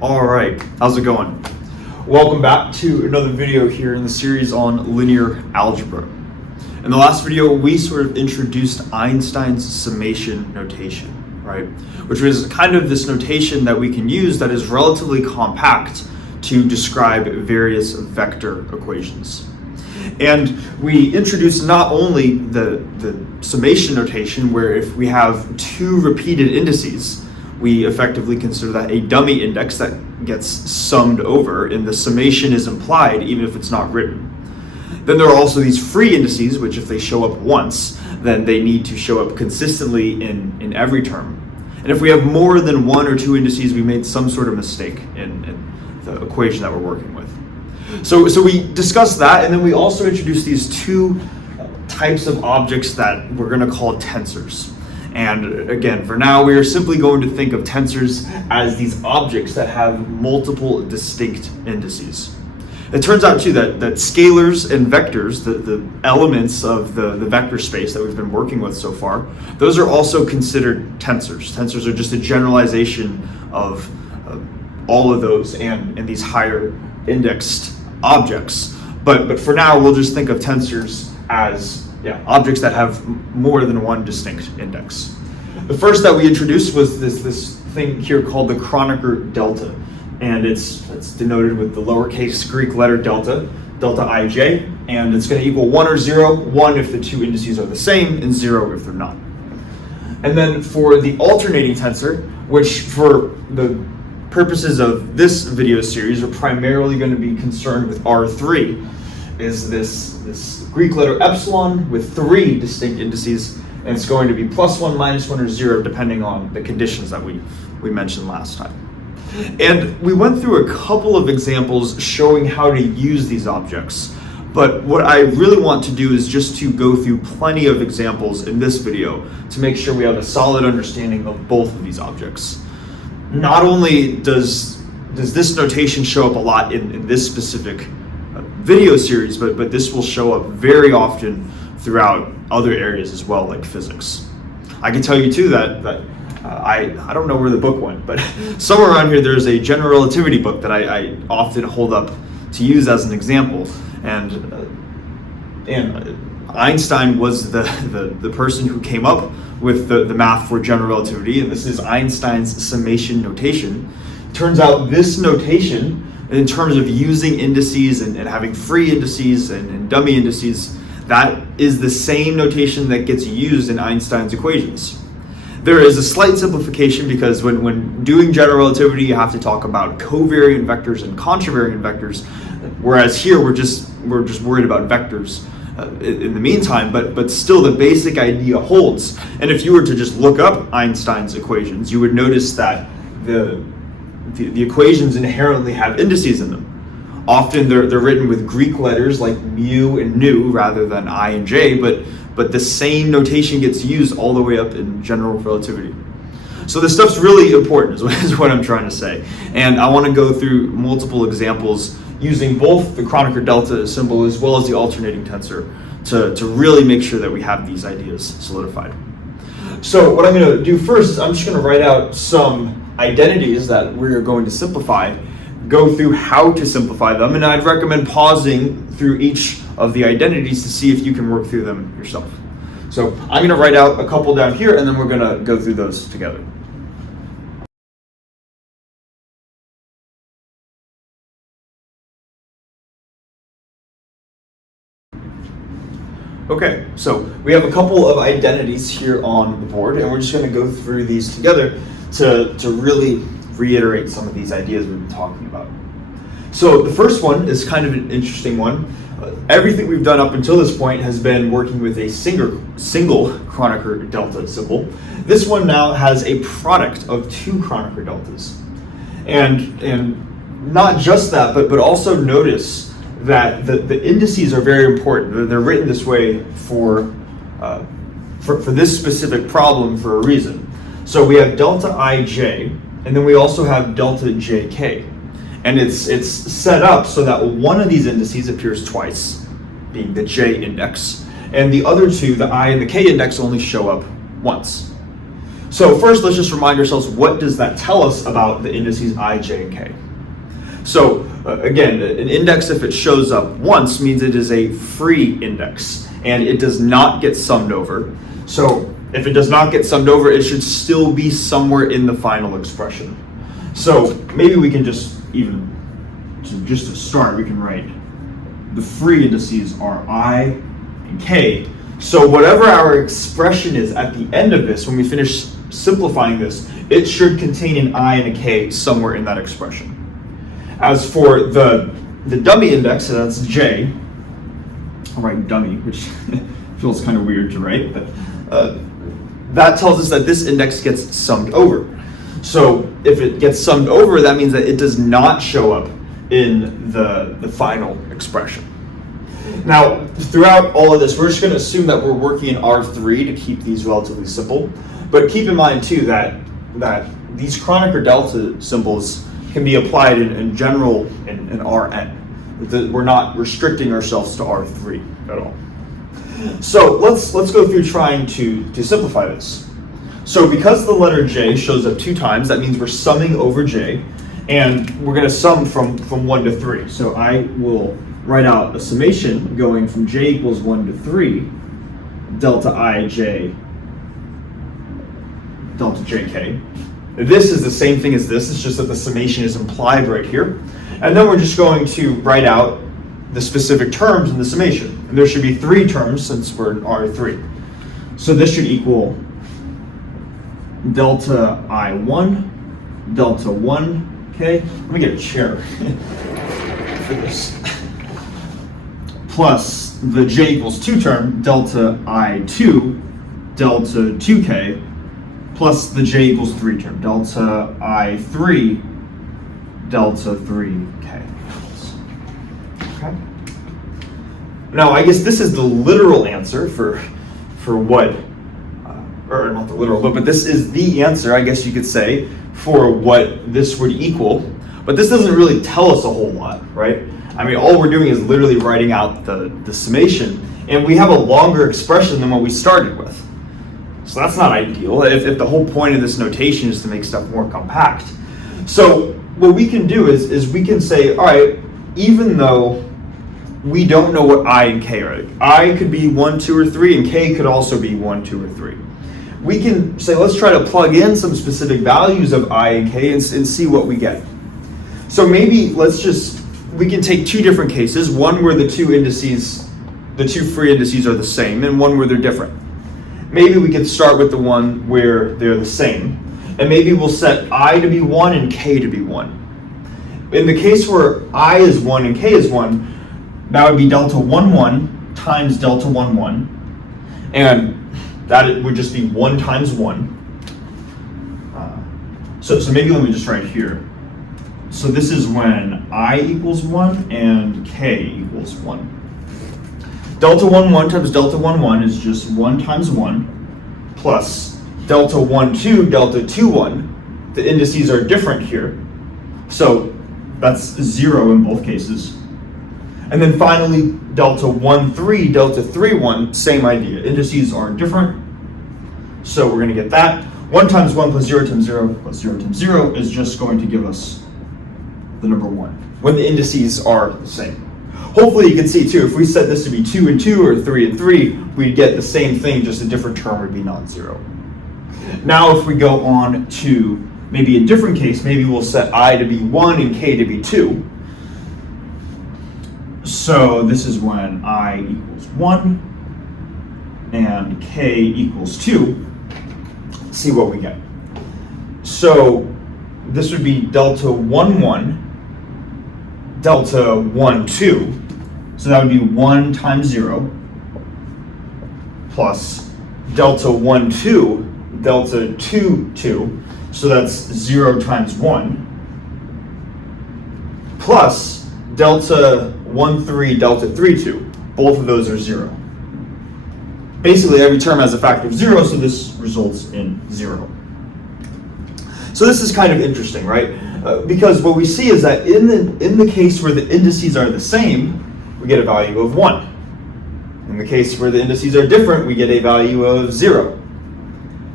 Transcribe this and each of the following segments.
All right, how's it going? Welcome back to another video here in the series on linear algebra. In the last video, we sort of introduced Einstein's summation notation, right? Which was kind of this notation that we can use that is relatively compact to describe various vector equations. And we introduced not only the summation notation, where if we have two repeated indices, we effectively consider that a dummy index that gets summed over, and the summation is implied even if it's not written. Then there are also these free indices, which if they show up once, then they need to show up consistently in every term. And if we have more than one or two indices, we made some sort of mistake in the equation that we're working with. So we discussed that, and then we also introduced these two types of objects that we're going to call tensors. And again, for now, we are simply going to think of tensors as these objects that have multiple distinct indices. It turns out too that scalars and vectors, the elements of the vector space that we've been working with so far, those are also considered tensors. Tensors are just a generalization of all of those and these higher indexed objects. But for now, we'll just think of tensors as objects that have more than one distinct index. The first that we introduced was this thing here called the Kronecker delta. And it's denoted with the lowercase Greek letter delta ij, and it's going to equal 1 or 0, 1 if the two indices are the same, and 0 if they're not. And then for the alternating tensor, which for the purposes of this video series are primarily going to be concerned with R3, is this Greek letter epsilon with 3 distinct indices, and it's going to be +1, -1, or 0 depending on the conditions that we mentioned last time. And we went through a couple of examples showing how to use these objects, but what I really want to do is just to go through plenty of examples in this video to make sure we have a solid understanding of both of these objects. Not only does this notation show up a lot in this specific video series, but this will show up very often throughout other areas as well, like physics. I can tell you too that I don't know where the book went, but somewhere around here there's a general relativity book that I often hold up to use as an example, and Einstein was the person who came up with the math for general relativity, and this is Einstein's summation notation. Turns out this notation, in terms of using indices and having free indices and dummy indices, that is the same notation that gets used in Einstein's equations. There is a slight simplification because when doing general relativity, you have to talk about covariant vectors and contravariant vectors, whereas here we're just worried about vectors in the meantime, but still the basic idea holds. And if you were to just look up Einstein's equations, you would notice that the equations inherently have indices in them. Often they're written with Greek letters like mu and nu rather than I and j, but the same notation gets used all the way up in general relativity. So this stuff's really important is what I'm trying to say. And I want to go through multiple examples using both the Kronecker delta symbol as well as the alternating tensor to really make sure that we have these ideas solidified. So what I'm going to do first is I'm just going to write out some identities that we're going to simplify, go through how to simplify them, and I'd recommend pausing through each of the identities to see if you can work through them yourself. So I'm going to write out a couple down here, and then we're going to go through those together. Okay, so we have a couple of identities here on the board, and we're just going to go through these together to really reiterate some of these ideas we've been talking about. So the first one is kind of an interesting one. Everything we've done up until this point has been working with a single Kronecker delta symbol. This one now has a product of two Kronecker deltas. And not just that, but also notice that the indices are very important. They're written this way for this specific problem for a reason. So we have delta ij, and then we also have delta jk. And it's set up so that one of these indices appears twice, being the j index, and the other two, the I and the k index, only show up once. So first, let's just remind ourselves, what does that tell us about the indices I, j, and k? So again, an index, if it shows up once, means it is a free index, and it does not get summed over. So if it does not get summed over, it should still be somewhere in the final expression. So maybe we can just to start, we can write the free indices are I and k. So whatever our expression is at the end of this, when we finish simplifying this, it should contain an I and a k somewhere in that expression. As for the dummy index, so that's j, I'll write dummy, which feels kind of weird to write, but that tells us that this index gets summed over. So if it gets summed over, that means that it does not show up in the final expression. Now, throughout all of this, we're just going to assume that we're working in R3 to keep these relatively simple. But keep in mind, too, that these Kronecker delta symbols can be applied in general in Rn. We're not restricting ourselves to R3 at all. So let's go through trying to simplify this. So because the letter j shows up 2 times, that means we're summing over j, and we're going to sum from 1 to 3. So I will write out a summation going from j equals 1 to 3, delta I j, delta jk. This is the same thing as this, it's just that the summation is implied right here. And then we're just going to write out the specific terms in the summation. And there should be 3 terms since we're in R3. So this should equal delta I1, delta 1k. Let me get a chair for this. Plus the j equals 2 term, delta I2, delta 2k, plus the j equals 3 term, delta I3, delta 3k. Okay. Now, I guess this is the literal answer for what, or not the literal, but this is the answer, I guess you could say, for what this would equal. But this doesn't really tell us a whole lot, right? I mean, all we're doing is literally writing out the summation, and we have a longer expression than what we started with. So that's not ideal, if the whole point of this notation is to make stuff more compact. So what we can do is we can say, all right, even though we don't know what I and k are, I could be 1, 2, or 3, and k could also be 1, 2, or 3. We can say, let's try to plug in some specific values of I and k and see what we get. So maybe we can take 2 different cases, one where the 2 indices, the 2 free indices are the same, and one where they're different. Maybe we could start with the one where they're the same, and maybe we'll set I to be 1 and k to be 1. In the case where I is 1 and k is 1, that would be delta 1, 1 times delta 1, 1, and that would just be 1 times 1. So maybe let me just write here. So this is when I equals 1 and k equals 1. Delta 1, 1 times delta 1, 1 is just 1 times 1, plus delta 1, 2, delta 2, 1. The indices are different here, so that's 0 in both cases. And then finally, delta 1, 3, delta 3, 1, same idea. Indices are different, so we're going to get that. 1 times 1 plus 0 times 0 plus 0 times 0 is just going to give us the number 1, when the indices are the same. Hopefully you can see too, if we set this to be 2 and 2 or 3 and 3, we'd get the same thing, just a different term would be non-zero. Now if we go on to maybe a different case, maybe we'll set I to be 1 and k to be 2. So this is when I equals 1 and k equals 2. Let's see what we get. So this would be delta 1, 1, delta 1, 2. So that would be 1 times 0 plus delta 1, 2, delta 2, 2. So that's 0 times 1 plus delta 1, 3, delta 3, 2. Both of those are 0. Basically, every term has a factor of 0, so this results in 0. So this is kind of interesting, right? Because what we see is that in the case where the indices are the same, we get a value of 1. In the case where the indices are different, we get a value of 0.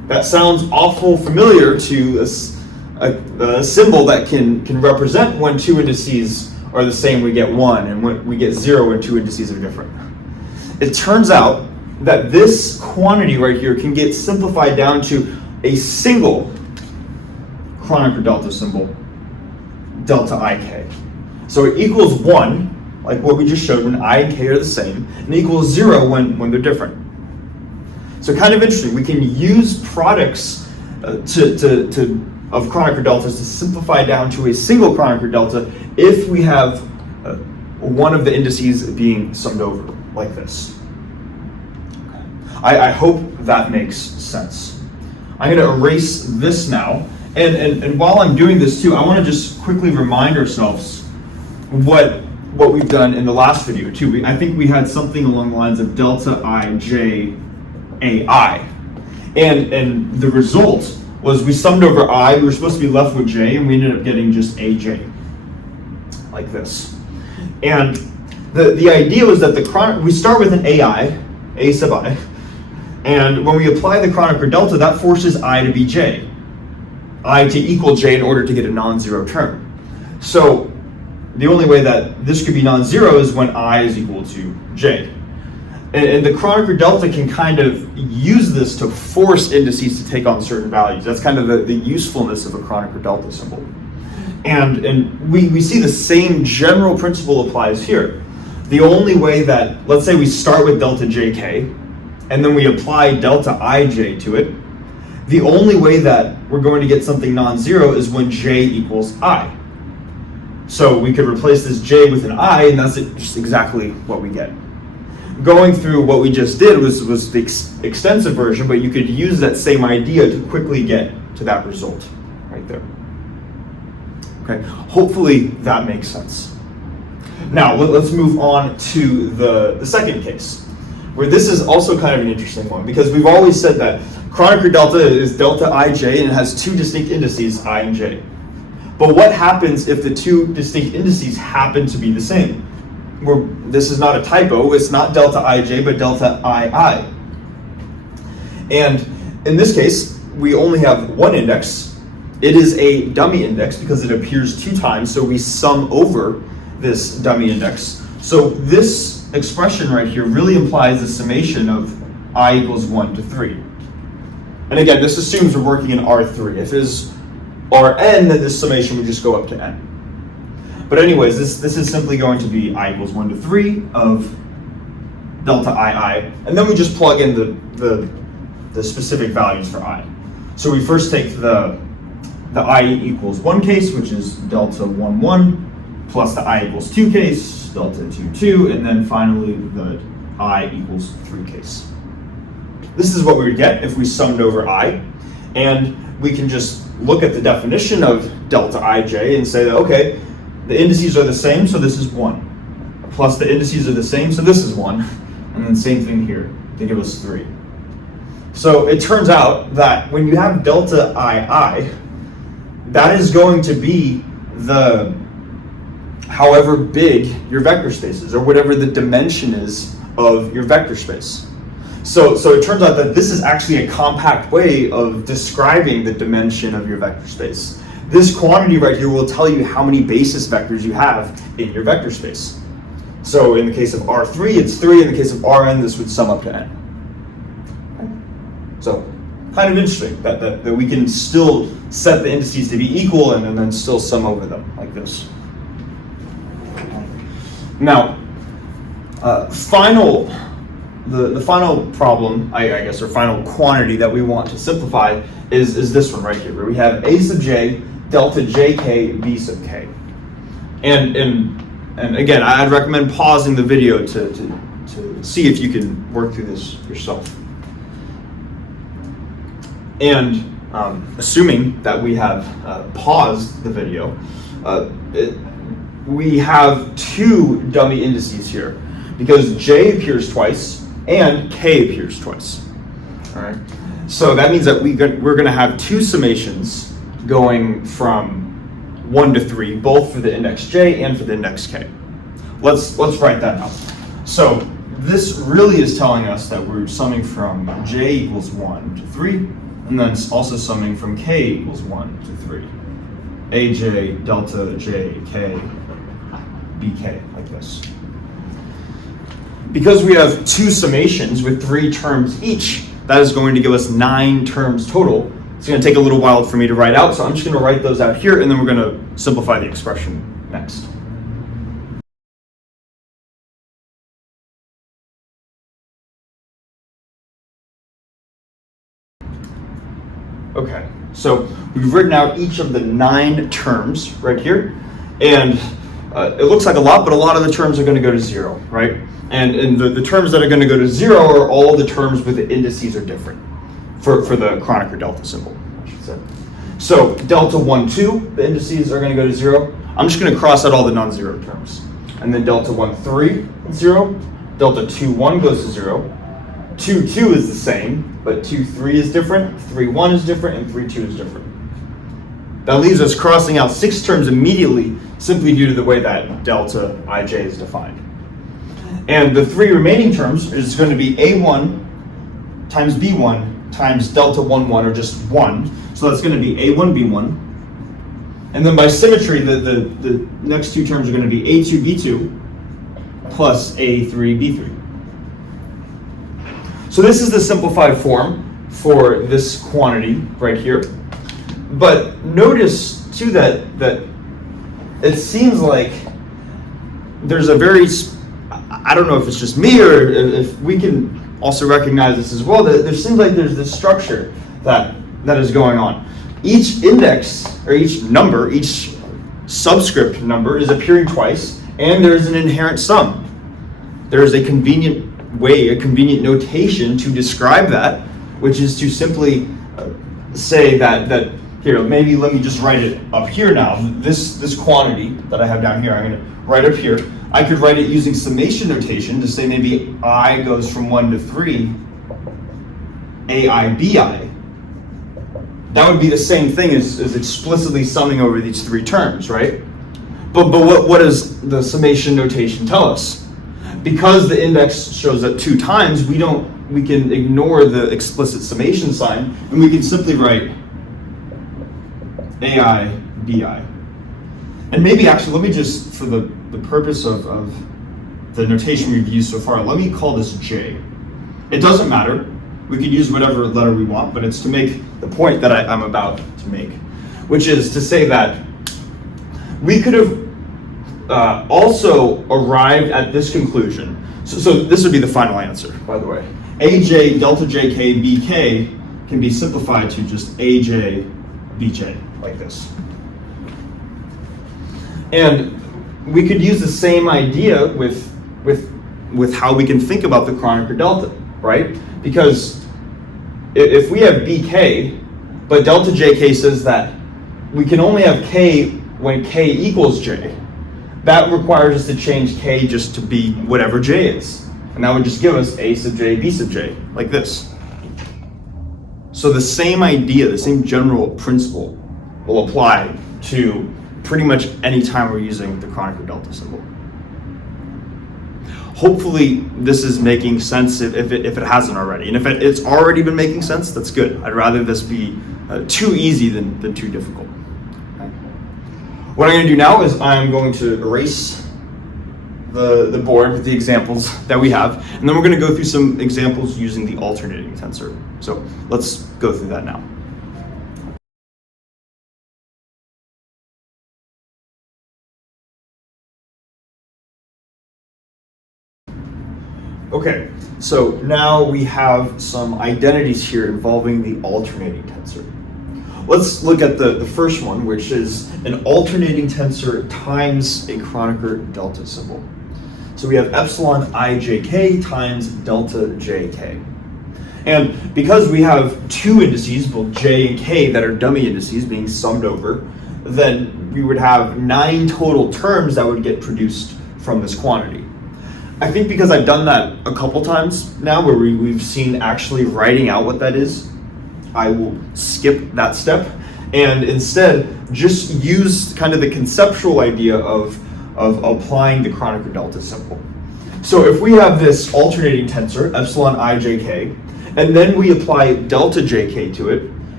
that sounds awful familiar to a symbol that can represent when two indices are the same, we get 1, and when we get 0 when two indices are different. It turns out that this quantity right here can get simplified down to a single Kronecker delta symbol, delta ik. So it equals 1, like what we just showed, when I and k are the same, and it equals 0 when they're different. So kind of interesting, we can use products of Kronecker deltas to simplify down to a single Kronecker delta if we have one of the indices being summed over, like this. I hope that makes sense. I'm going to erase this now, and while I'm doing this too, I want to just quickly remind ourselves what we've done in the last video too. I think we had something along the lines of delta ij ai, and the result was we summed over I, we were supposed to be left with j, and we ended up getting just aj, like this. And the idea was that we start with an ai, a sub I, and when we apply the Kronecker delta, that forces I to be j, I to equal j in order to get a non-zero term. So the only way that this could be non-zero is when I is equal to j. And the Kronecker delta can kind of use this to force indices to take on certain values. That's kind of the usefulness of a Kronecker delta symbol. And we see the same general principle applies here. The only way that, let's say we start with delta jk, and then we apply delta ij to it, the only way that we're going to get something non-zero is when j equals I. So we could replace this j with an I, and that's just exactly what we get. Going through what we just did was the extensive version, but you could use that same idea to quickly get to that result right there. Okay, hopefully that makes sense. Now let's move on to the second case, where this is also kind of an interesting one, because we've always said that Kronecker delta is delta ij and it has two distinct indices, I and j. But what happens if the two distinct indices happen to be the same? This is not a typo, it's not delta ij, but delta ii. And in this case, we only have one index. It is a dummy index because it appears 2 times, so we sum over this dummy index. So this expression right here really implies the summation of I equals 1 to 3. And again, this assumes we're working in R3. If it is Rn, then this summation would just go up to n. But anyways, this is simply going to be I equals 1 to 3 of delta ii, and then we just plug in the specific values for I. So we first take the I equals 1 case, which is delta 1, 1, plus the I equals 2 case, delta 2, 2, and then finally the I equals 3 case. This is what we would get if we summed over I, and we can just look at the definition of delta ij and say that, okay, the indices are the same, so this is 1. Plus the indices are the same, so this is 1. And then same thing here, they give us 3. So it turns out that when you have delta ii, that is going to be however big your vector space is, or whatever the dimension is of your vector space. So it turns out that this is actually a compact way of describing the dimension of your vector space. This quantity right here will tell you how many basis vectors you have in your vector space. So in the case of R3, it's 3. In the case of Rn, this would sum up to n. Okay. So kind of interesting that we can still set the indices to be equal and then still sum over them like this. Now, the final problem, I guess, or final quantity that we want to simplify is this one right here, where we have a sub j delta jk b sub k. And again, I'd recommend pausing the video to see if you can work through this yourself. And assuming that we have paused the video, we have 2 dummy indices here, because j appears twice and k appears twice. All right. So that means that we're going to have 2 summations going from 1 to 3, both for the index j and for the index k. Let's write that out. So this really is telling us that we're summing from j equals 1 to 3, and then it's also summing from k equals 1 to 3. aj delta j k bk, like this. Because we have two summations with 3 terms each, that is going to give us 9 terms total. It's going to take a little while for me to write out, so I'm just going to write those out here, and then we're going to simplify the expression next. Okay, so we've written out each of the 9 terms right here, and it looks like a lot, but a lot of the terms are going to go to 0, right? And the terms that are going to go to 0 are all the terms where the indices are different for the Kronecker delta symbol, I should say. So delta 1, 2, the indices are going to go to 0. I'm just going to cross out all the non-zero terms. And then delta 1, 3, 0. Delta 2, 1 goes to 0. 2, 2 is the same, but 2, 3 is different, 3, 1 is different, and 3, 2 is different. That leaves us crossing out 6 terms immediately, simply due to the way that delta ij is defined. And the 3 remaining terms is going to be a1 times b1 times delta 1, 1, or just 1. So that's going to be a1, b1. And then by symmetry, the next 2 terms are going to be a2, b2 plus a3, b3. So this is the simplified form for this quantity right here. But notice too that it seems like there's a very, I don't know if it's just me or if we can also recognize this as well, that there seems like there's this structure that is going on. Each index, or each number, each subscript number is appearing twice, and there's an inherent sum. There is a convenient way, a convenient notation to describe that, which is to simply say that here, maybe let me just write it up here now. This quantity that I have down here, I'm going to write up here. I could write it using summation notation to say maybe I goes from 1 to 3, ai bi. That would be the same thing as explicitly summing over these 3 terms, right? But what does the summation notation tell us? Because the index shows up 2 times, we can ignore the explicit summation sign, and we can simply write ai bi. And maybe actually, let me just, for the purpose of the notation we've used so far, let me call this j. It doesn't matter. We could use whatever letter we want, but it's to make the point that I'm about to make, which is to say that we could have also arrived at this conclusion. So this would be the final answer, by the way. aj delta jk bk can be simplified to just aj bj, like this. And we could use the same idea with how we can think about the Kronecker delta, right? Because if we have bk, but delta jk says that we can only have k when k equals j, that requires us to change k just to be whatever j is. And that would just give us a sub j, b sub j, like this. So the same idea, the same general principle will apply to pretty much any time we're using the Kronecker delta symbol. Hopefully this is making sense if it hasn't already. And if it's already been making sense, that's good. I'd rather this be too easy than too difficult. Okay. What I'm going to do now is I'm going to erase the board with the examples that we have, and then we're going to go through some examples using the alternating tensor. So let's go through that now. Okay, so now we have some identities here involving the alternating tensor. Let's look at the first one, which is an alternating tensor times a Kronecker delta symbol. So we have epsilon ijk times delta jk. And because we have 2 indices, both j and k, that are dummy indices being summed over, then we would have 9 total terms that would get produced from this quantity. I think because I've done that a couple times now where we've seen actually writing out what that is, I will skip that step and instead just use kind of the conceptual idea of applying the Kronecker delta symbol. So if we have this alternating tensor, epsilon ijk, and then we apply delta jk to it,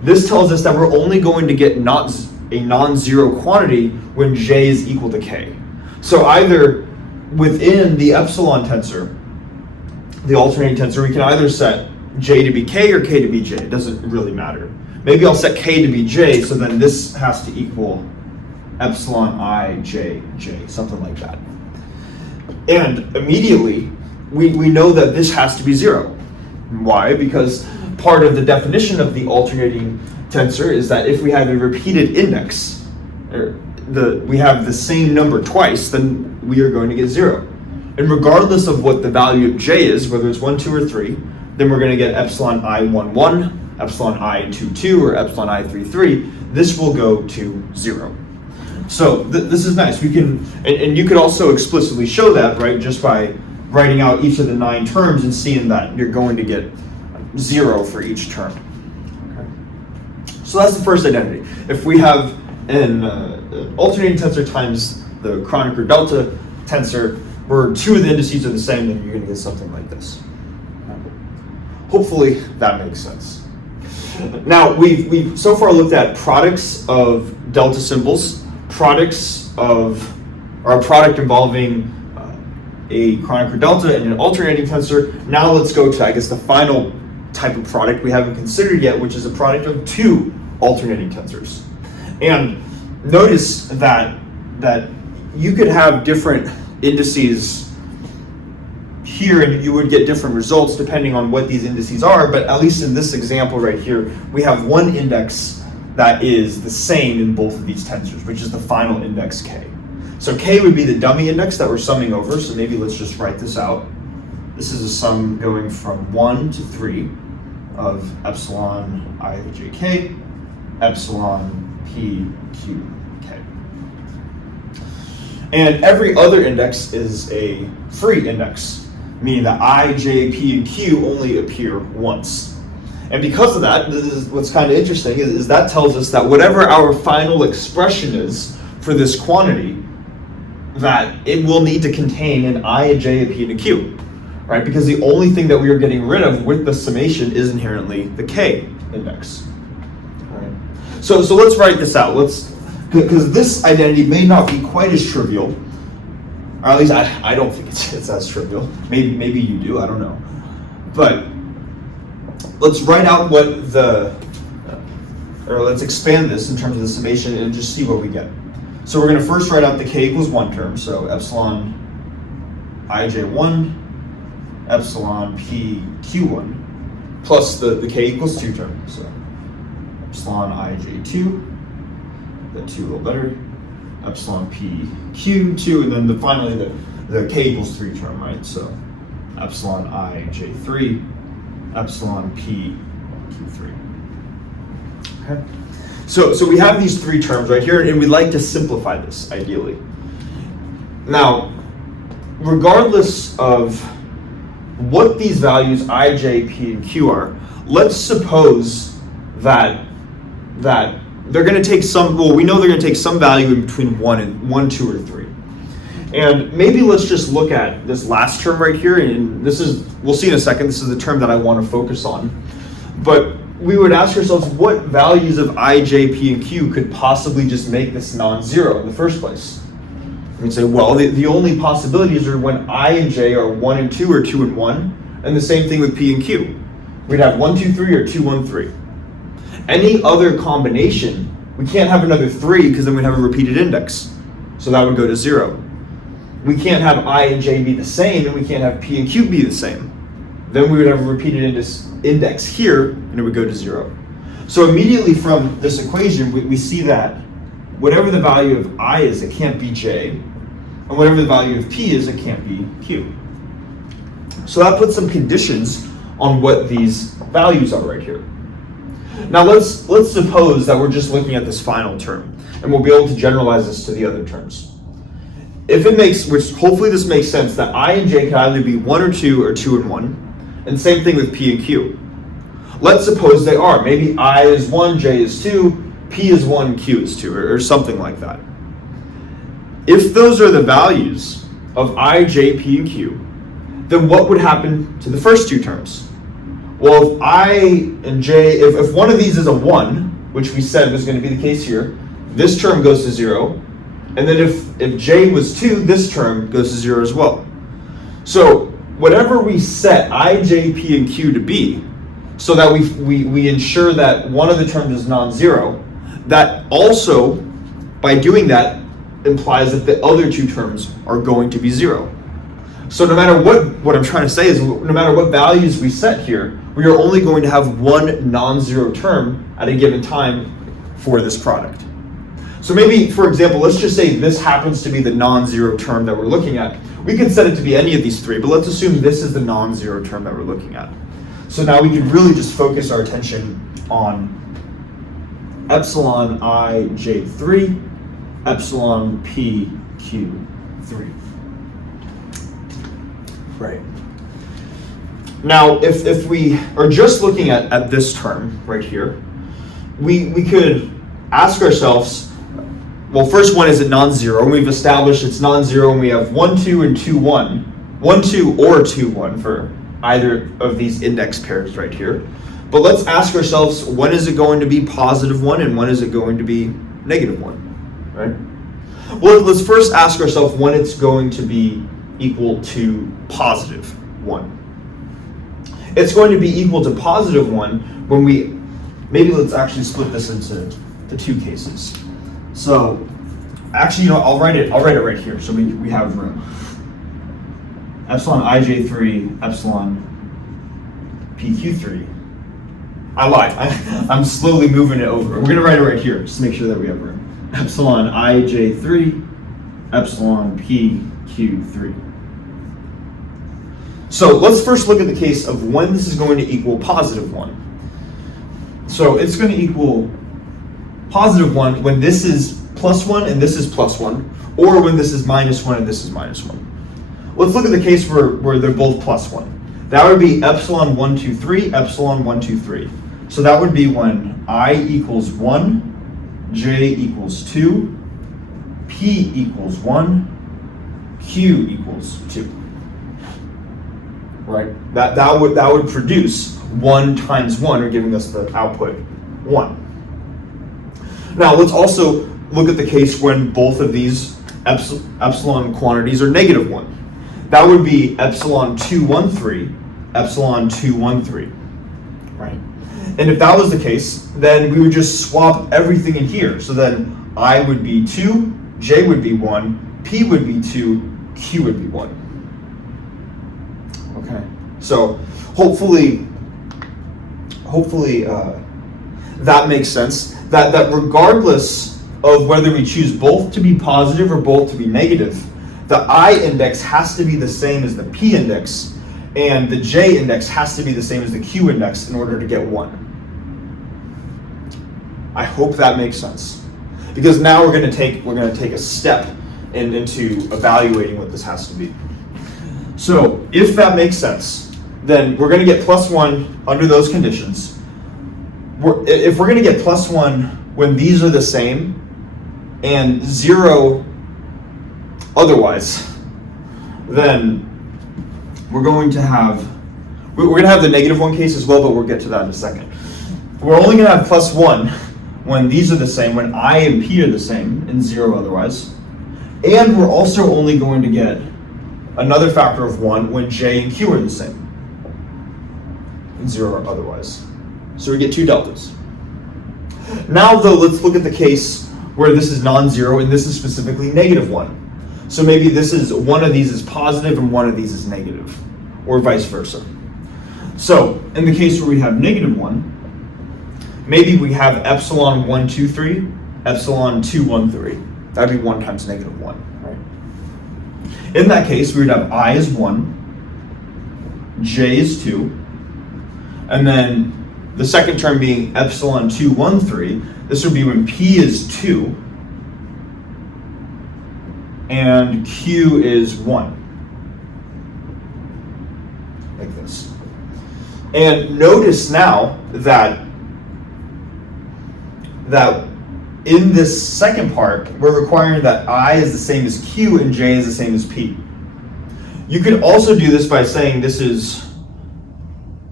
this tells us that we're only going to get not a non-zero quantity when j is equal to k. So either within the epsilon tensor, the alternating tensor, we can either set j to be k or k to be j. It doesn't really matter. Maybe I'll set k to be j, so then this has to equal epsilon I j j, something like that. And immediately, we know that this has to be 0. Why? Because part of the definition of the alternating tensor is that if we have a repeated index, or we have the same number twice, then we are going to get 0. And regardless of what the value of j is, whether it's 1, 2, or 3, then we're going to get epsilon I 1, 1, epsilon I 2, 2, or epsilon I 3, 3. This will go to 0. So this is nice. We can, and you could also explicitly show that, right, just by writing out each of the 9 terms and seeing that you're going to get 0 for each term. Okay. So that's the first identity. If we have an alternating tensor times the Kronecker delta tensor, where 2 of the indices are the same, then you're going to get something like this. Hopefully that makes sense. Now, we've so far looked at products of delta symbols, products of, or a product involving a Kronecker delta and an alternating tensor. Now let's go to, I guess, the final type of product we haven't considered yet, which is a product of 2 alternating tensors. And notice that you could have different indices here and you would get different results depending on what these indices are, but at least in this example right here, we have one index that is the same in both of these tensors, which is the final index k. So k would be the dummy index that we're summing over, so maybe let's just write this out. This is a sum going from 1 to 3 of epsilon ijk, epsilon p q k. And every other index is a free index, meaning that I, j, p, and q only appear once. And because of that, this is what's kind of interesting, is that tells us that whatever our final expression is for this quantity, that it will need to contain an I, a j, a p, and a q, right? Because the only thing that we are getting rid of with the summation is inherently the k index. Right? So let's write this out. Because this identity may not be quite as trivial, or at least I don't think it's as trivial. Maybe you do, I don't know. But let's write out what or let's expand this in terms of the summation and just see what we get. So we're going to first write out the k equals 1 term, so epsilon ij1, epsilon p q1, plus the k equals 2 term, so epsilon ij2, the 2 a little better, epsilon p q2, and then finally the k equals 3 term, right? So epsilon ij3, epsilon p q3. Okay. So we have these 3 terms right here, and we'd like to simplify this, ideally. Now, regardless of what these values I, j, p, and q are, let's suppose that they're going to take some, well, we know they're going to take some value in between 1, 2, or 3. And maybe let's just look at this last term right here, and this is, we'll see in a second, this is the term that I want to focus on. But we would ask ourselves, what values of I, j, p, and q could possibly just make this non-zero in the first place? We'd say, well, the only possibilities are when I and j are 1 and 2 or 2 and 1, and the same thing with p and q. We'd have 1, 2, 3 or 2, 1, 3. Any other combination, we can't have another 3 because then we'd have a repeated index. So that would go to 0. We can't have I and j be the same, and we can't have p and q be the same. Then we would have a repeated index here, and it would go to 0. So immediately from this equation, we see that whatever the value of I is, it can't be j, and whatever the value of p is, it can't be q. So that puts some conditions on what these values are right here. Now let's suppose that we're just looking at this final term, and we'll be able to generalize this to the other terms. If it makes, which hopefully this makes sense, that I and j can either be 1 or 2 or 2 and 1, and same thing with p and q. Let's suppose they are. Maybe I is 1, j is 2, p is 1, q is 2, or something like that. If those are the values of I, j, p, and q, then what would happen to the first 2 terms? Well, if I and j, if one of these is a 1, which we said was going to be the case here, this term goes to 0. And then if j was 2, this term goes to 0 as well. So whatever we set I, j, p, and q to be, so that we ensure that one of the terms is non-zero, that also, by doing that, implies that the other two terms are going to be 0. So no matter what I'm trying to say is, no matter what values we set here, we are only going to have one non-zero term at a given time for this product. So maybe, for example, let's just say this happens to be the non-zero term that we're looking at. We could set it to be any of these three, but let's assume this is the non-zero term that we're looking at. So now we can really just focus our attention on epsilon I, J3, epsilon P, Q3. Right. Now, if we are just looking at this term right here, we could ask ourselves, well, first one, is it non-zero? We've established it's non-zero, and we have 1, 2, and 2, 1. 1, 2, or 2, 1 for either of these index pairs right here. But let's ask ourselves, when is it going to be positive 1, and when is it going to be negative 1, right? Well, let's first ask ourselves when it's going to be equal to positive 1. It's going to be equal to positive 1 when maybe let's actually split this into the two cases. So, actually, I'll write it right here, so we have room. Epsilon ij3, epsilon pq3. I lied. I'm slowly moving it over. We're gonna write it right here, just to make sure that we have room. Epsilon ij3, epsilon pq3. So let's first look at the case of when this is going to equal positive 1. So it's going to equal positive 1 when this is plus 1 and this is plus 1, or when this is minus 1 and this is minus 1. Let's look at the case where they're both plus 1. That would be epsilon 1, 2, 3, epsilon 1, 2, 3. So that would be when I equals 1, j equals 2, p equals 1, q equals 2. Right? That would produce 1 times 1, or giving us the output 1. Now let's also look at the case when both of these epsilon quantities are negative 1. That would be epsilon 2, 1, 3, epsilon 2, 1, 3. Right? And if that was the case, then we would just swap everything in here. So then I would be 2, j would be 1, p would be 2, q would be 1. Okay, so hopefully that makes sense. That regardless of whether we choose both to be positive or both to be negative, the I index has to be the same as the P index, and the J index has to be the same as the Q index in order to get 1. I hope that makes sense, because now we're going to take a step into evaluating what this has to be. So if that makes sense, then we're going to get plus 1 under those conditions. If we're going to get plus 1 when these are the same and 0 otherwise, then we're going to have the negative 1 case as well, but we'll get to that in a second. We're only going to have plus 1 when these are the same, when I and P are the same, and 0 otherwise. And we're also only going to get another factor of 1 when J and Q are the same, and 0 otherwise. So we get 2 deltas. Now though, let's look at the case where this is non-zero and this is specifically negative 1. So maybe this is one of these is positive and one of these is negative, or vice versa. So in the case where we have negative 1, maybe we have epsilon 1, 2, 3, epsilon 2, 1, 3. That'd be 1 times negative 1, right? In that case, we would have I is 1, j is 2, and then the second term being epsilon 2, 1, 3. This would be when P is 2 and Q is 1. Like this. And notice now that in this second part, we're requiring that I is the same as Q and J is the same as P. You could also do this by saying this is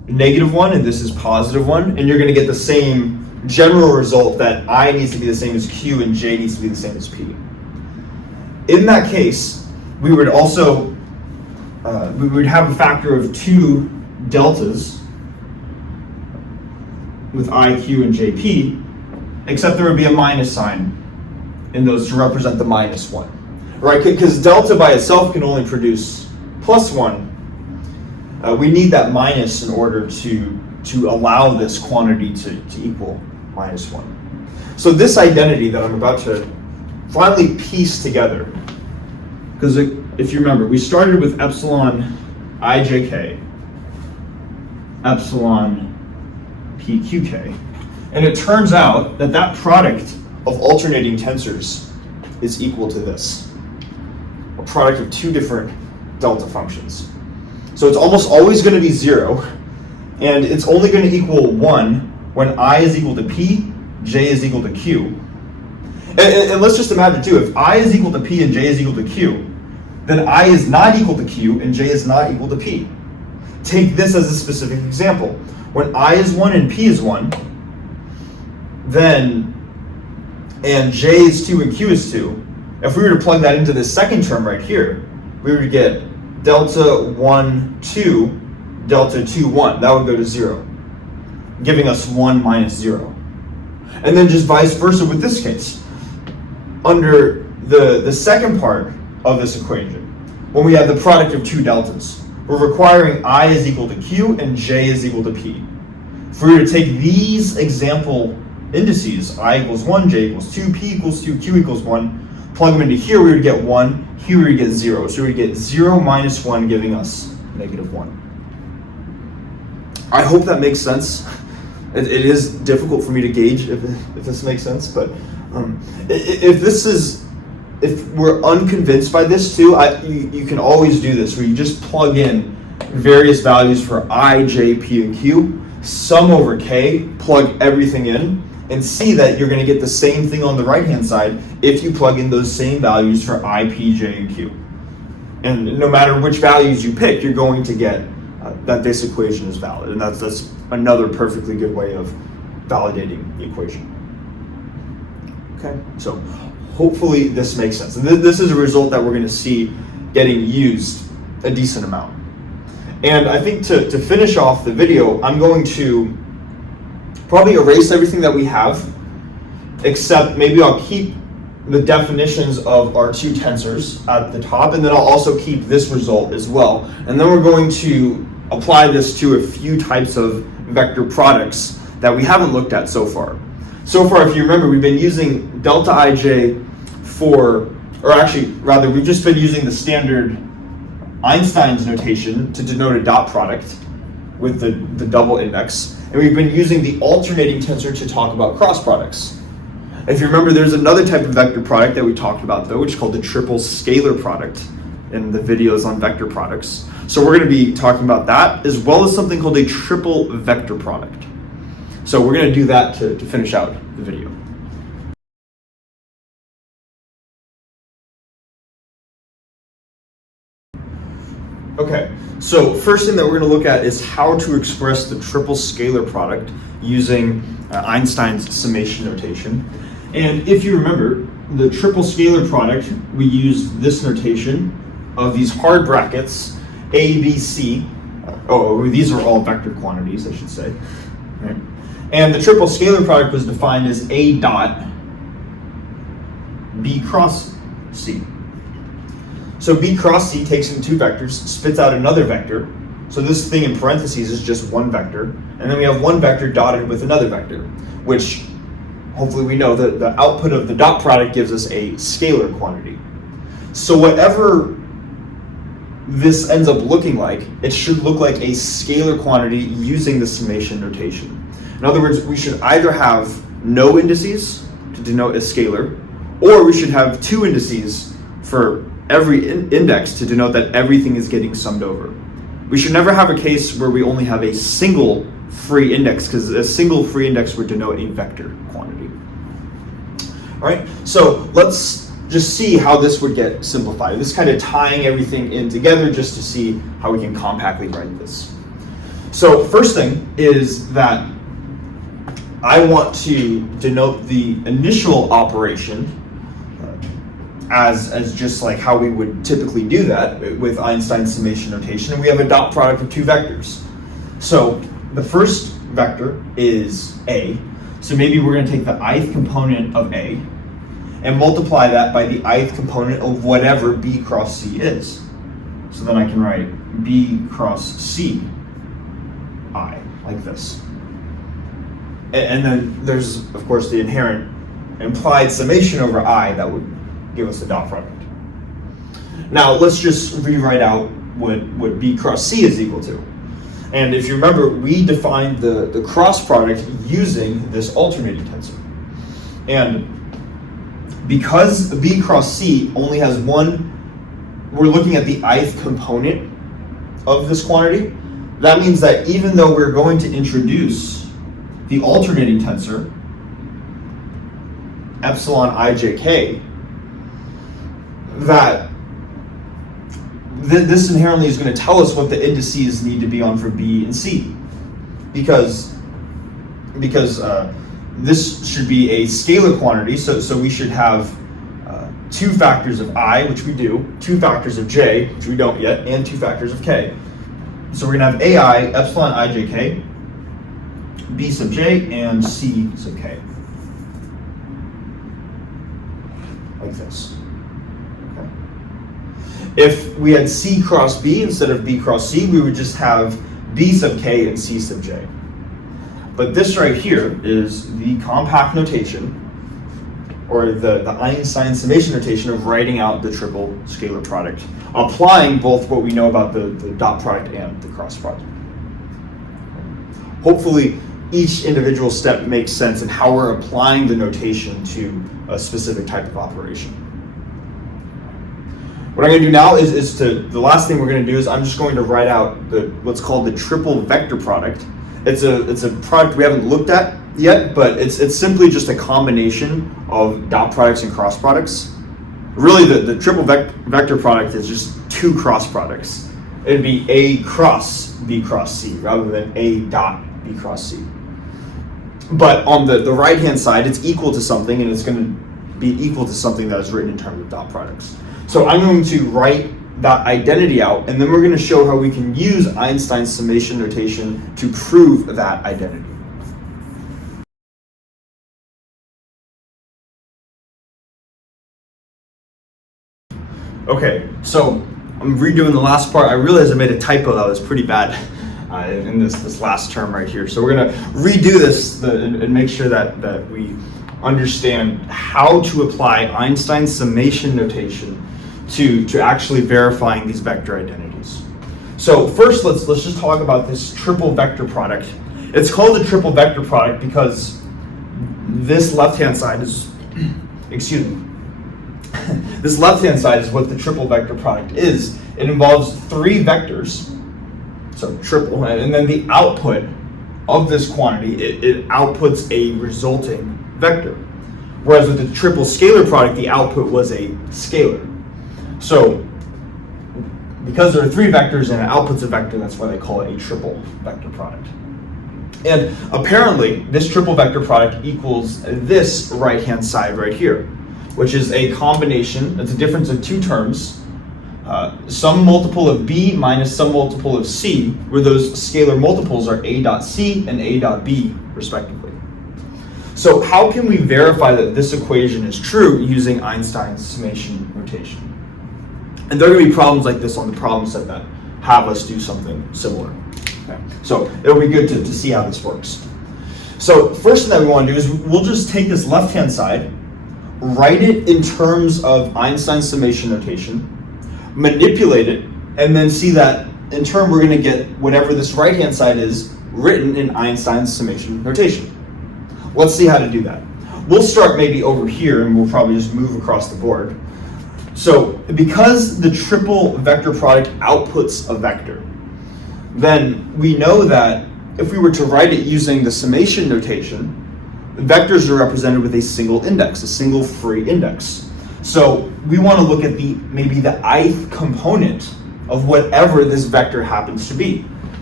-1 and this is +1, and you're going to get the same general result that I needs to be the same as Q and J needs to be the same as P. In that case, we would also we would have a factor of 2 deltas with I, Q, and JP, except there would be a minus sign in those to represent the -1, right? Because delta by itself can only produce +1. We need that minus in order to allow this quantity to equal -1. So this identity that I'm about to finally piece together, because if you remember, we started with epsilon ijk, epsilon pqk, and it turns out that that product of alternating tensors is equal to this, a product of 2 different delta functions. So it's almost always going to be 0, and it's only going to equal 1 when I is equal to P, J is equal to Q. And let's just imagine too, if I is equal to P and J is equal to Q, then I is not equal to Q and J is not equal to P. Take this as a specific example. When I is 1 and P is 1, then, and J is 2 and Q is 2, if we were to plug that into this second term right here, we would get delta 1, 2, delta 2, 1. That would go to 0, giving us 1 minus 0. And then just vice versa with this case. Under the second part of this equation, when we have the product of 2 deltas, we're requiring I is equal to Q and J is equal to P. If we were to take these example indices, I equals 1, J equals 2, P equals 2, Q equals 1, plug them into here, we would get 1, here we would get 0. So we would get 0 minus 1, giving us -1. I hope that makes sense. It is difficult for me to gauge if this makes sense, but if we're unconvinced by this too, you can always do this, where you just plug in various values for I, J, P, and Q, sum over K, plug everything in, and see that you're going to get the same thing on the right-hand side if you plug in those same values for I, P, J, and Q. And no matter which values you pick, you're going to get that this equation is valid. And that's another perfectly good way of validating the equation. Okay, so hopefully this makes sense. And this is a result that we're going to see getting used a decent amount. And I think to finish off the video, I'm going to probably erase everything that we have, except maybe I'll keep the definitions of our 2 tensors at the top, and then I'll also keep this result as well. And then we're going to apply this to a few types of vector products that we haven't looked at so far. So far, if you remember, we've been using delta ij we've just been using the standard Einstein's notation to denote a dot product with the double index. And we've been using the alternating tensor to talk about cross products. If you remember, there's another type of vector product that we talked about though, which is called the triple scalar product in the videos on vector products. So we're going to be talking about that, as well as something called a triple vector product. So we're going to do that to finish out the video. Okay, so first thing that we're going to look at is how to express the triple scalar product using Einstein's summation notation. And if you remember, the triple scalar product, we used this notation of these hard brackets, A, B, C. These are all vector quantities, I should say. Right. And the triple scalar product was defined as A dot B cross C. So B cross C takes in 2 vectors, spits out another vector. So this thing in parentheses is just one vector. And then we have one vector dotted with another vector, which hopefully we know that the output of the dot product gives us a scalar quantity. So whatever this ends up looking like, it should look like a scalar quantity using the summation notation. In other words, we should either have no indices to denote a scalar, or we should have 2 indices for every index to denote that everything is getting summed over. We should never have a case where we only have a single free index, because a single free index would denote a vector quantity. All right, so let's just see how this would get simplified. This is kind of tying everything in together just to see how we can compactly write this. So first thing is that I want to denote the initial operation as just like how we would typically do that with Einstein's summation notation. And we have a dot product of two vectors. So the first vector is A. So maybe we're going to take the ith component of A and multiply that by the ith component of whatever B cross C is. So then I can write B cross C I, like this. And then there's, of course, the inherent implied summation over I that would give us the dot product. Now let's just rewrite out what B cross C is equal to. And if you remember, we defined the cross product using this alternating tensor. And because B cross C only has one, we're looking at the ith component of this quantity. That means that even though we're going to introduce the alternating tensor, epsilon ijk, that this inherently is going to tell us what the indices need to be on for B and C, because this should be a scalar quantity, so we should have two factors of I, which we do, two factors of j, which we don't yet, and two factors of k. So we're going to have AI, epsilon ijk, B sub j, and C sub k. Like this. Okay. If we had C cross B instead of B cross C, we would just have B sub k and C sub j. But this right here is the compact notation, or the Einstein summation notation of writing out the triple scalar product, applying both what we know about the dot product and the cross product. Hopefully, each individual step makes sense in how we're applying the notation to a specific type of operation. What I'm going to do now is the last thing we're going to do is I'm just going to write out what's called the triple vector product. It's a product we haven't looked at yet, but it's simply just a combination of dot products and cross products. Really, the triple vector product is just two cross products. It'd be A cross B cross C rather than A dot B cross C. But on the right-hand side, it's equal to something, and it's going to be equal to something that is written in terms of dot products. So I'm going to write that identity out, and then we're going to show how we can use Einstein's summation notation to prove that identity. Okay, so I'm redoing the last part. I realized I made a typo that was pretty bad in this last term right here. So we're going to redo this and make sure that we understand how to apply Einstein's summation notation to actually verifying these vector identities. So first, let's just talk about this triple vector product. It's called a triple vector product because this left-hand side is, excuse me, this left-hand side is what the triple vector product is. It involves three vectors, so triple, and then the output of this quantity, it outputs a resulting vector. Whereas with the triple scalar product, the output was a scalar. So because there are three vectors and it outputs a vector, that's why they call it a triple vector product. And apparently, this triple vector product equals this right-hand side right here, which is a combination, it's a difference of two terms, some multiple of B minus some multiple of C, where those scalar multiples are A dot C and A dot B, respectively. So how can we verify that this equation is true using Einstein's summation notation? And there are going to be problems like this on the problem set that have us do something similar. Okay. So it'll be good to see how this works. So first thing that we want to do is we'll just take this left-hand side, write it in terms of Einstein's summation notation, manipulate it, and then see that in turn we're going to get whatever this right-hand side is written in Einstein's summation notation. Let's see how to do that. We'll start maybe over here and we'll probably just move across the board. So because the triple vector product outputs a vector, then we know that if we were to write it using the summation notation, the vectors are represented with a single index, a single free index. So we want to look at maybe the ith component of whatever this vector happens to be.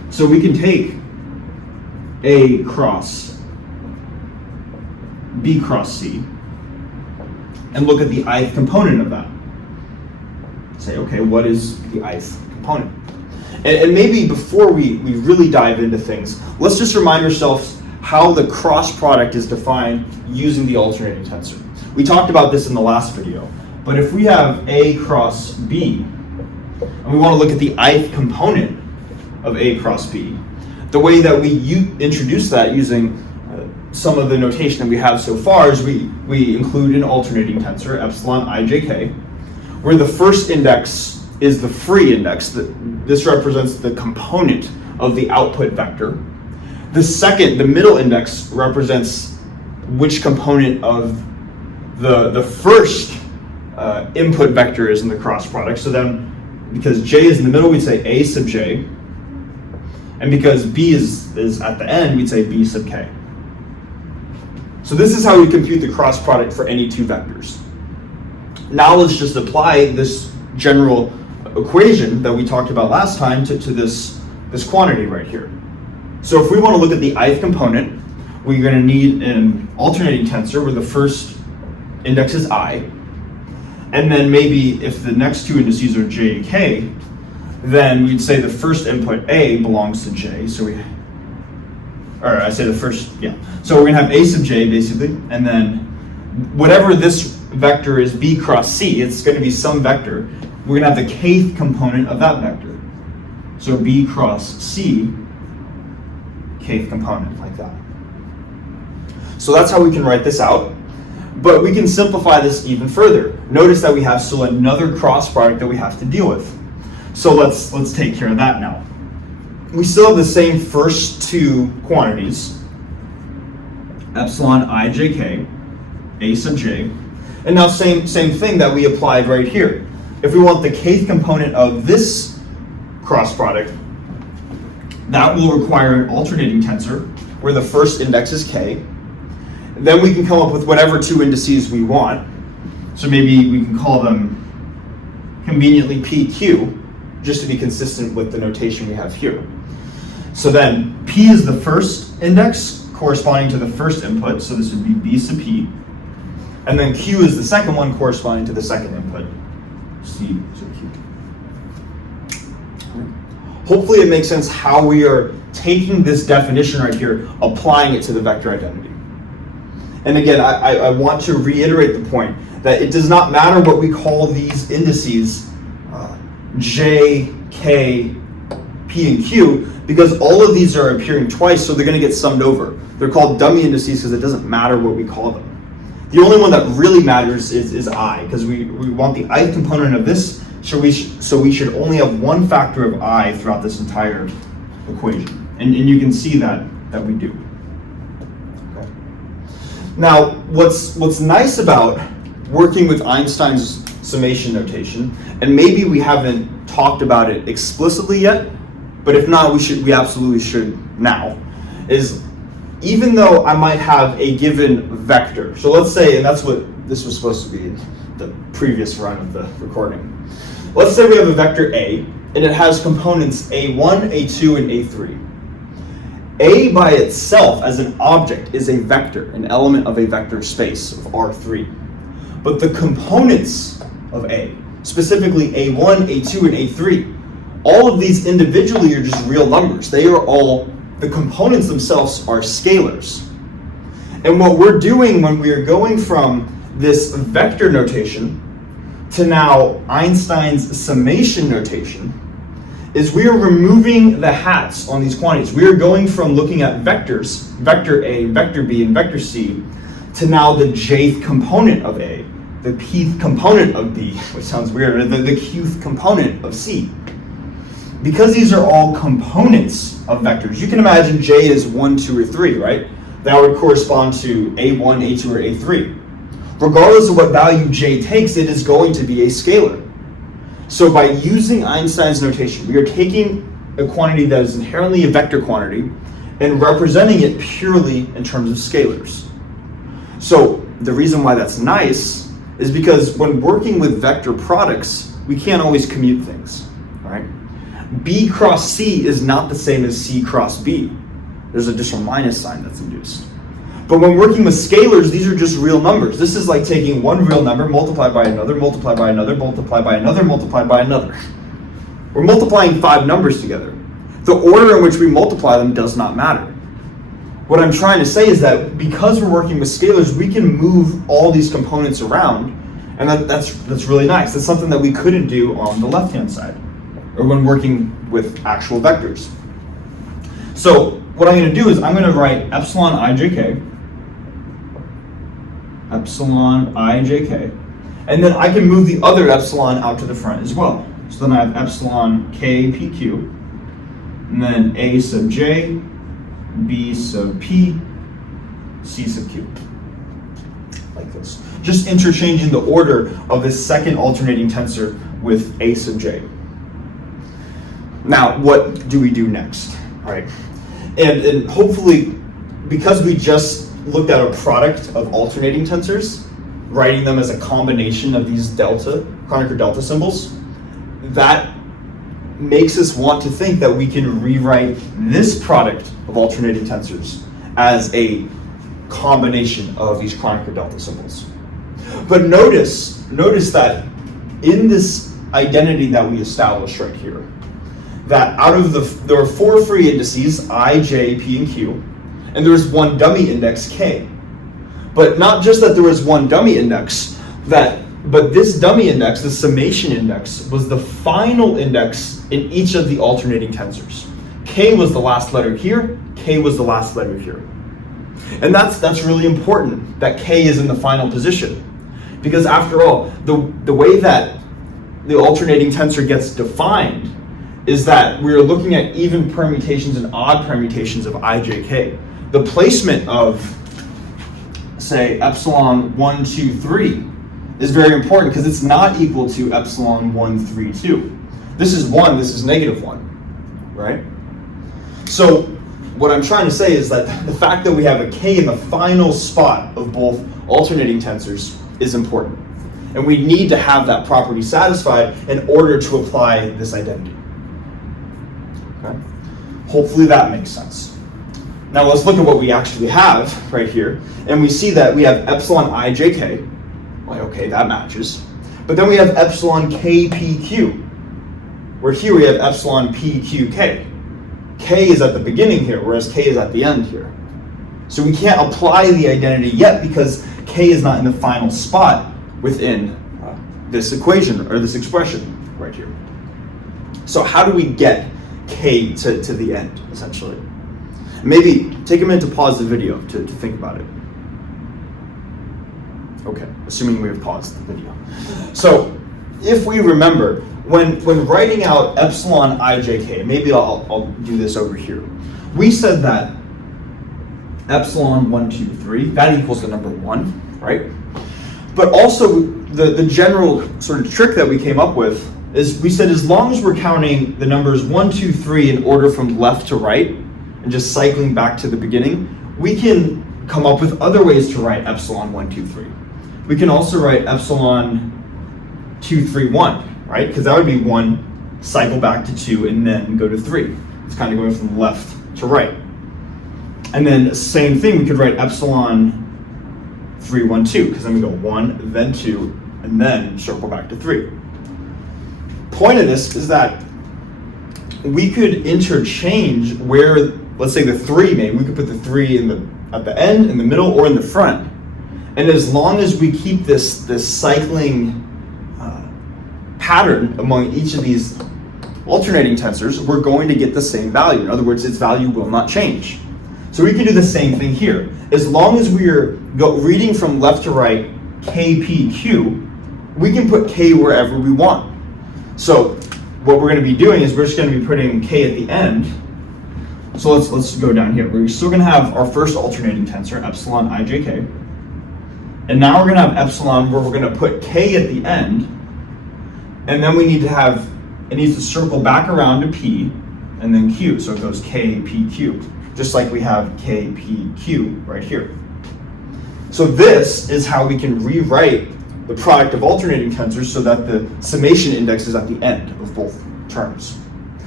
So we can take A cross B cross C and look at the ith component of that. Say, okay, what is the ith component? And maybe before we really dive into things, let's just remind ourselves how the cross product is defined using the alternating tensor. We talked about this in the last video, but if we have A cross B, and we want to look at the ith component of A cross B, the way that we introduce that using some of the notation that we have so far is we include an alternating tensor, epsilon ijk, where the first index is the free index. This represents the component of the output vector. The middle index, represents which component of the first input vector is in the cross product. So then, because j is in the middle, we'd say a sub j. And because b is at the end, we'd say b sub k. So this is how we compute the cross product for any two vectors. Now let's just apply this general equation that we talked about last time to this quantity right here. So if we want to look at the ith component, we're going to need an alternating tensor where the first index is I, and then maybe if the next two indices are j and k, then we'd say the first input A belongs to j, so so we're going to have a sub j basically, and then whatever this vector is b cross c, it's going to be some vector. We're going to have the kth component of that vector. So b cross c, kth component, like that. So that's how we can write this out. But we can simplify this even further. Notice that we have still another cross product that we have to deal with. So let's take care of that now. We still have the same first two quantities, epsilon ijk, a sub j, and now same thing that we applied right here. If we want the kth component of this cross product, that will require an alternating tensor where the first index is k. Then we can come up with whatever two indices we want. So maybe we can call them conveniently pq, just to be consistent with the notation we have here. So then p is the first index corresponding to the first input, so this would be b sub p. And then q is the second one corresponding to the second input, c sub q. Hopefully it makes sense how we are taking this definition right here, applying it to the vector identity. And again, I want to reiterate the point that it does not matter what we call these indices, j, k, p, and q, because all of these are appearing twice, so they're going to get summed over. They're called dummy indices because it doesn't matter what we call them. The only one that really matters is I, because we want the ith component of this, so we should only have one factor of I throughout this entire equation. And you can see that we do. Okay. Now, what's nice about working with Einstein's summation notation, and maybe we haven't talked about it explicitly yet, but if not, we absolutely should now, is even though I might have a given vector, so let's say, and that's what this was supposed to be in the previous run of the recording. Let's say we have a vector A, and it has components A1, A2, and A3. A by itself as an object is a vector, an element of a vector space of R3. But the components of A, specifically A1, A2, and A3, all of these individually are just real numbers. They are all, the components themselves are scalars. And what we're doing when we are going from this vector notation to now Einstein's summation notation is we are removing the hats on these quantities. We are going from looking at vectors, vector A, vector B, and vector C, to now the jth component of A, the pth component of B, which sounds weird, the qth component of C. Because these are all components of vectors, you can imagine J is 1, 2, or 3, right? That would correspond to A1, A2, or A3. Regardless of what value J takes, it is going to be a scalar. So by using Einstein's notation, we are taking a quantity that is inherently a vector quantity and representing it purely in terms of scalars. So the reason why that's nice is because when working with vector products, we can't always commute things, right? B cross C is not the same as C cross B. There's an additional minus sign that's induced. But when working with scalars, these are just real numbers. This is like taking one real number, multiplied by another, multiplied by another, multiplied by another, multiplied by another. We're multiplying 5 numbers together. The order in which we multiply them does not matter. What I'm trying to say is that because we're working with scalars, we can move all these components around, and that's really nice. That's something that we couldn't do on the left-hand side, or when working with actual vectors. So what I'm going to do is I'm going to write epsilon ijk, and then I can move the other epsilon out to the front as well. So then I have epsilon k pq, and then a sub j, b sub p, c sub q, like this. Just interchanging the order of this second alternating tensor with a sub j. Now, what do we do next? All right, and hopefully, because we just looked at a product of alternating tensors, writing them as a combination of these Kronecker delta symbols, that makes us want to think that we can rewrite this product of alternating tensors as a combination of these Kronecker delta symbols. But notice that in this identity that we established right here, that there are 4 free indices, I, J, P, and Q, and there was one dummy index, K. But not just that there was one dummy index, but this dummy index, the summation index, was the final index in each of the alternating tensors. K was the last letter here, K was the last letter here. And that's really important, that K is in the final position. Because after all, the way that the alternating tensor gets defined is that we're looking at even permutations and odd permutations of ijk. The placement of, say, epsilon 1, 2, 3 is very important because it's not equal to epsilon 1, 3, 2. This is 1, this is negative 1, right? So what I'm trying to say is that the fact that we have a k in the final spot of both alternating tensors is important. And we need to have that property satisfied in order to apply this identity. Okay? Hopefully that makes sense. Now let's look at what we actually have right here. And we see that we have epsilon ijk. Well, okay, that matches. But then we have epsilon kpq, where here we have epsilon pqk. K is at the beginning here, whereas K is at the end here. So we can't apply the identity yet because K is not in the final spot within this equation or this expression right here. So how do we get K to the end, essentially? Maybe take a minute to pause the video to think about it. Okay, assuming we have paused the video. So if we remember, when writing out epsilon ijk, maybe I'll do this over here. We said that epsilon 1, 2, 3, that equals the number 1, right? But also the general sort of trick that we came up with is we said as long as we're counting the numbers 1, 2, 3 in order from left to right and just cycling back to the beginning, we can come up with other ways to write epsilon 1, 2, 3. We can also write epsilon 2, 3, 1, right? Because that would be 1, cycle back to 2, and then go to 3. It's kind of going from left to right. And then same thing, we could write epsilon 3, 1, 2, because then we go 1, then 2, and then circle back to 3. Point of this is that we could interchange where, let's say the 3, maybe we could put the 3 at the end, in the middle, or in the front. And as long as we keep this cycling pattern among each of these alternating tensors, we're going to get the same value. In other words, its value will not change. So we can do the same thing here. As long as we're reading from left to right, K, P, Q, we can put K wherever we want. So what we're going to be doing is we're just going to be putting K at the end. So let's go down here. We're still going to have our first alternating tensor, epsilon ijk. And now we're going to have epsilon where we're going to put K at the end. And then we need to have, it needs to circle back around to P and then Q. So it goes K, P, Q. Just like we have K, P, Q right here. So this is how we can rewrite the product of alternating tensors so that the summation index is at the end of both terms.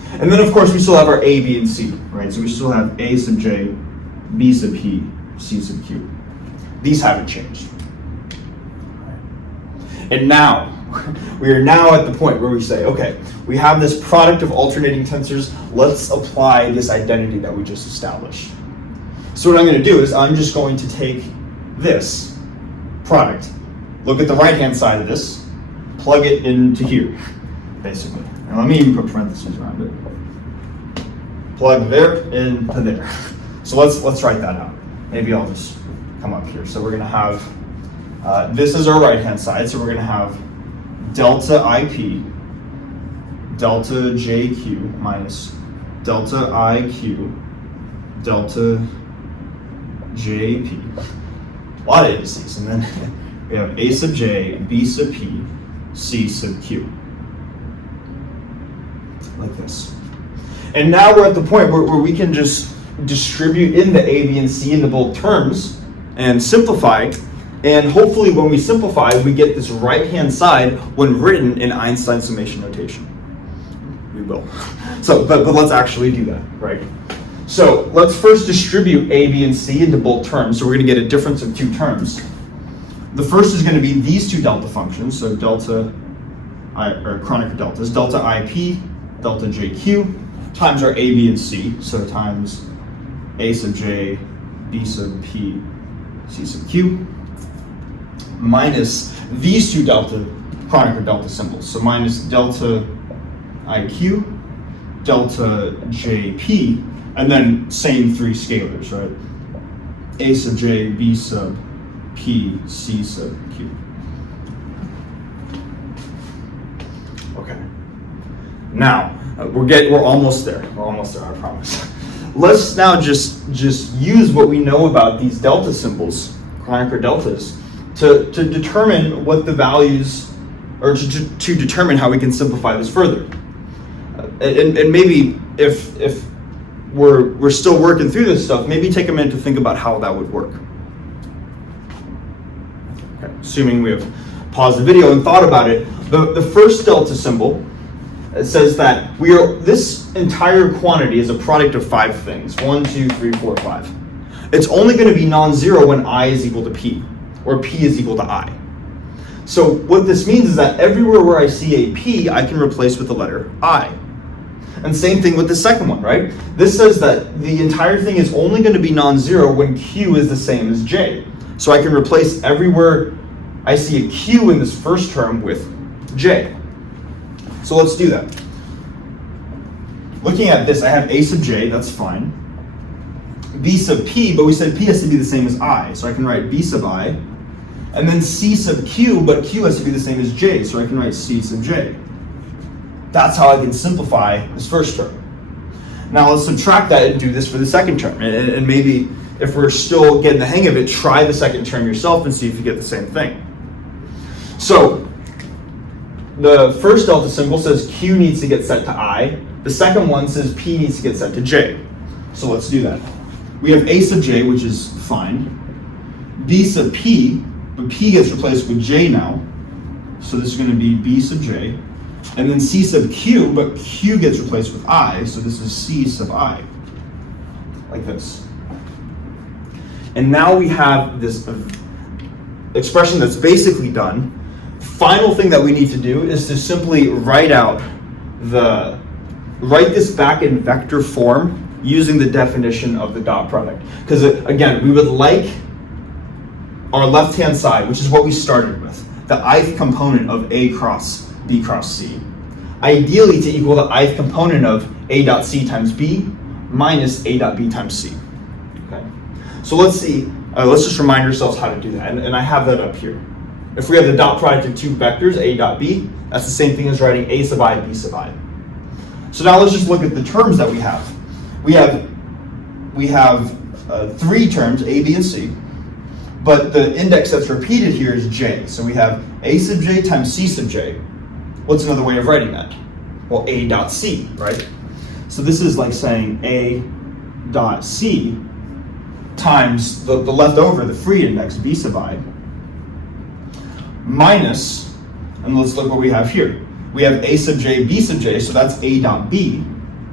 And then of course we still have our a, b, and c, right? So we still have a sub j, b sub p, c sub q. These haven't changed. And now, we are now at the point where we say, okay, we have this product of alternating tensors, let's apply this identity that we just established. So what I'm going to do is I'm just going to take this product, look at the right-hand side of this, plug it into here, basically. And let me even put parentheses around it. Plug there into there. So let's write that out. Maybe I'll just come up here. So we're going to have, this is our right-hand side, so we're going to have delta IP, delta JQ minus delta IQ, delta JP. A lot of indices. And then we have A sub J, B sub P, C sub Q. Like this. And now we're at the point where we can just distribute in the A, B, and C into both terms and simplify. And hopefully when we simplify, we get this right-hand side when written in Einstein summation notation. We will. So, but let's actually do that, right? So let's first distribute A, B, and C into both terms. So we're going to get a difference of two terms. The first is going to be these two delta functions. So delta, or Kronecker deltas, delta IP, delta JQ, times our A, B, and C. So times A sub J, B sub P, C sub Q, minus these two Kronecker delta symbols. So minus delta IQ, delta JP, and then same three scalars, right? A sub J, B sub P, C sub Q. Okay. Now, we're almost there. We're almost there, I promise. Let's now just use what we know about these delta symbols, Kronecker deltas, to determine what the values, or to determine how we can simplify this further. And maybe if we're still working through this stuff, maybe take a minute to think about how that would work. Okay, assuming we have paused the video and thought about it, the first delta symbol, it says that this entire quantity is a product of 5 things. 1, 2, 3, 4, 5. It's only going to be non-zero when I is equal to P, or P is equal to I. So what this means is that everywhere where I see a P, I can replace with the letter I. And same thing with the second one, right? This says that the entire thing is only going to be non-zero when Q is the same as J. So I can replace everywhere I see a Q in this first term with J. So let's do that. Looking at this, I have A sub J, that's fine. B sub P, but we said P has to be the same as I, so I can write B sub I. And then C sub Q, but Q has to be the same as J, so I can write C sub J. That's how I can simplify this first term. Now let's subtract that and do this for the second term. And maybe if we're still getting the hang of it, try the second term yourself and see if you get the same thing. So the first delta symbol says Q needs to get set to I. The second one says P needs to get set to J. So let's do that. We have A sub J, which is fine. B sub P, but P gets replaced with J now. So this is going to be B sub J. And then C sub Q, but Q gets replaced with I, so this is C sub I. Like this. And now we have this expression that's basically done. The final thing that we need to do is to simply write this back in vector form using the definition of the dot product. Because again, we would like our left-hand side, which is what we started with, the ith component of A cross B cross C, ideally to equal the ith component of A dot C times B minus A dot B times C. Okay. So let's see, let's just remind ourselves how to do that. And I have that up here. If we have the dot product of two vectors, A dot B, that's the same thing as writing A sub I, B sub I. So now let's just look at the terms that we have. We have 3 terms, A, B, and C, but the index that's repeated here is J. So we have A sub J times C sub J. What's another way of writing that? Well, A dot C, right? So this is like saying A dot C times the leftover, the free index, B sub I, minus, and let's look what we have here. We have A sub J, B sub J, so that's A dot B,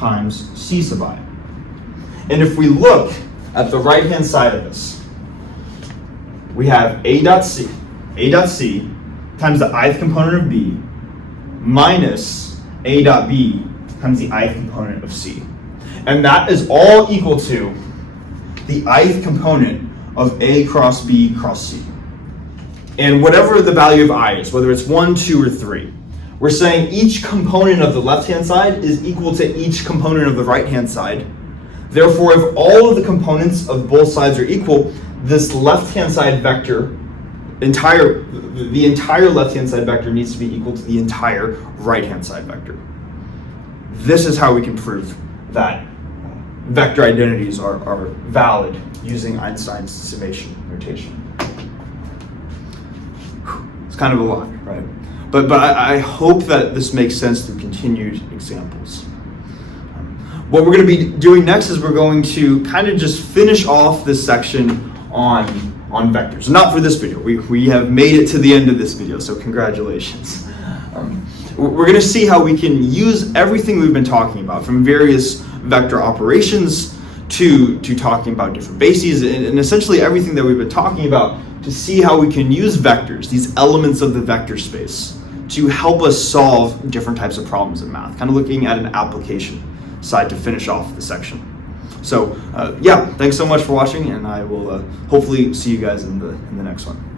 times c sub I. And if we look at the right-hand side of this, we have a dot c times the ith component of b minus a dot b times the ith component of c. And that is all equal to the ith component of a cross b cross c. And whatever the value of I is, whether it's 1, 2, or 3, we're saying each component of the left-hand side is equal to each component of the right-hand side. Therefore, if all of the components of both sides are equal, this left-hand side vector, the entire left-hand side vector needs to be equal to the entire right-hand side vector. This is how we can prove that vector identities are valid using Einstein's summation notation. It's kind of a lot, right? But I hope that this makes sense through continued examples. What we're going to be doing next is we're going to kind of just finish off this section on vectors. Not for this video. We have made it to the end of this video, so congratulations. We're going to see how we can use everything we've been talking about, from various vector operations to talking about different bases, and essentially everything that we've been talking about, to see how we can use vectors, these elements of the vector space, to help us solve different types of problems in math, kind of looking at an application side to finish off the section. So yeah, thanks so much for watching, and I will hopefully see you guys in the next one.